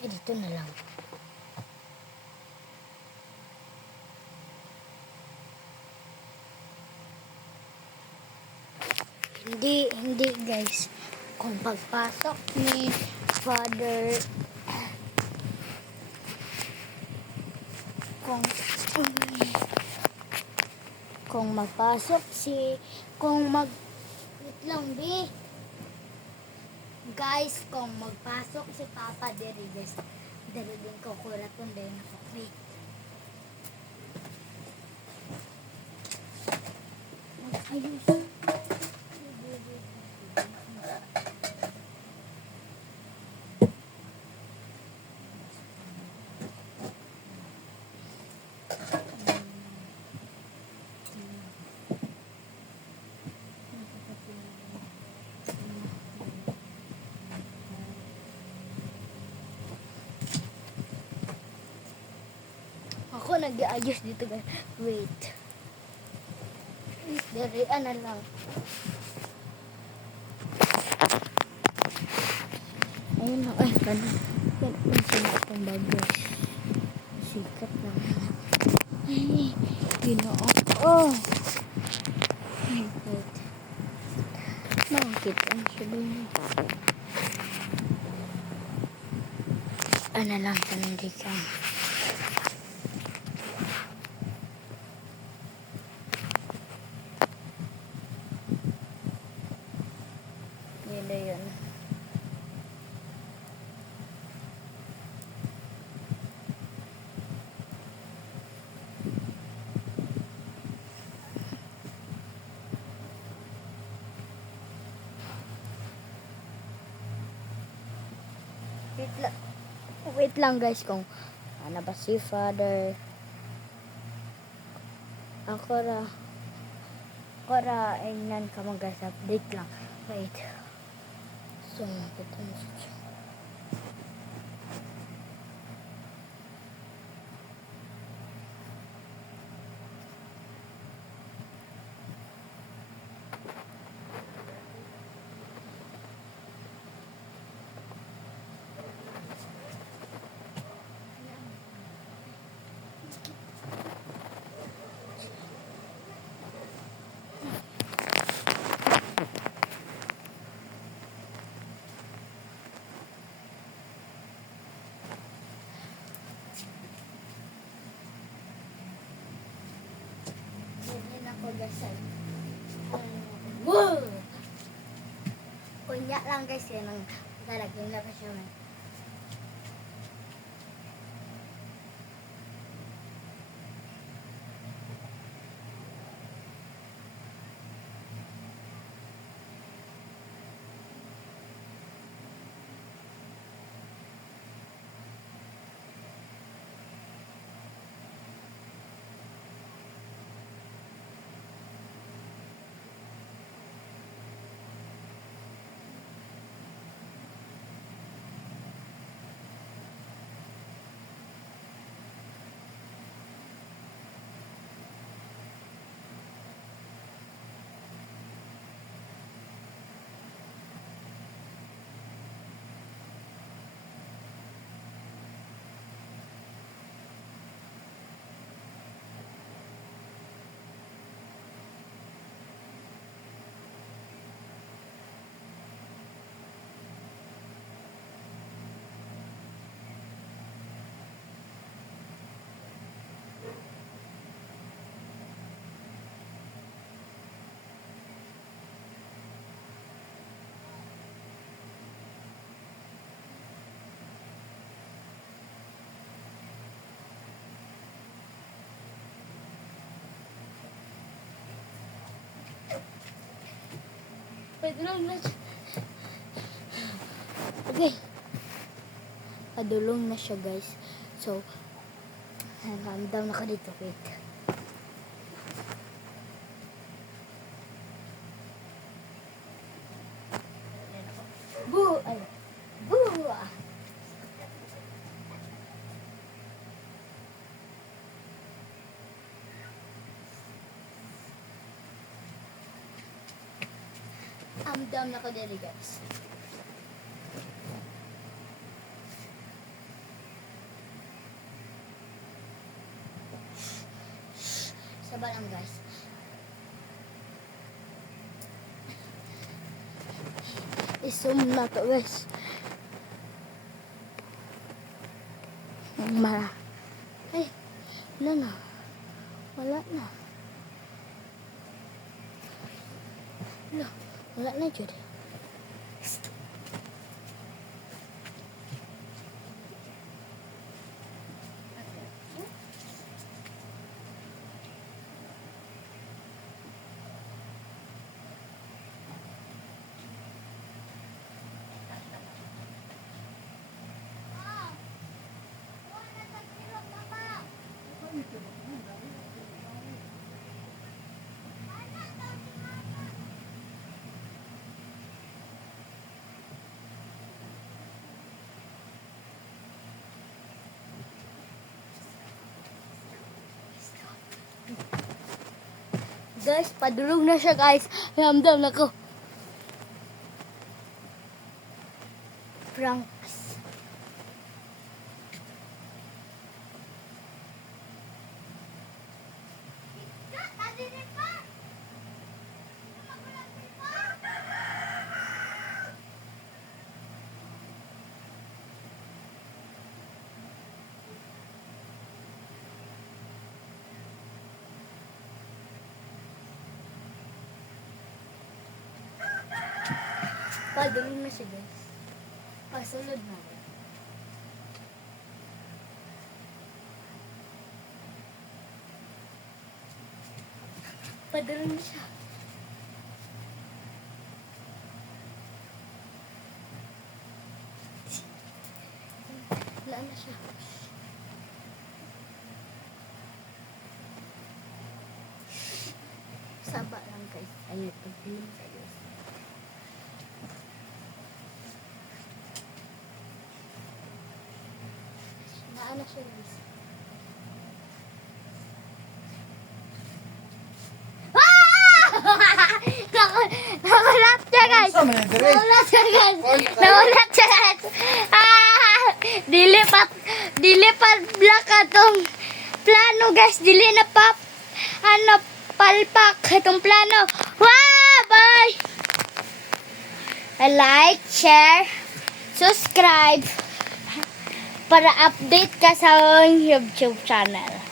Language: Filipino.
Dito na lang. Hindi guys. Kung pagpasok ni Father, kung magpasok wait lang guys, kung magpasok si Papa diri guys, dali din ko kuraton din ako. Wait. Ayos. Ako nag-aayos dito guys. Wait. Darian na lang. Ayun na. Ay, kanan. Sila itong bagay. Sikat lang. Ay, ginoo. Oh. Ay, wait. Bakit ang sabihin? Ano lang, tanong yun na yun. Wait lang guys, kung ano ba si Father. Ako ra ay nan ka mo guys, update lang. Wait. So, ito na siya. Wow! Kunya lang guys, yan ang talagyan na pa siya. Pwede lang na siya. Okay. Padulong na siya guys. So, calm down ako dito. Wait. Boo! Ay! Boo! I'm down na ko dito guys. Saba lang guys. I-zoom na to guys. Mara. Ay, wala na. Wala na. Wala na dyan. Guys, padulog na siya guys. Ramdam na ko. Pranks. Padulog na siya guys. Pasulod na. Padulog na siya. Wala na siya. Saba lang guys. Ayun, pagpilin sa guys. Naana siya guys. Nakulat siya guys. Nakulat siya guys. Nakulat siya guys. Dilipat black atong plano guys. Dili na pap. Palpak itong plano. Wow! Bye! Like, share, subscribe para update ka sa YouTube channel.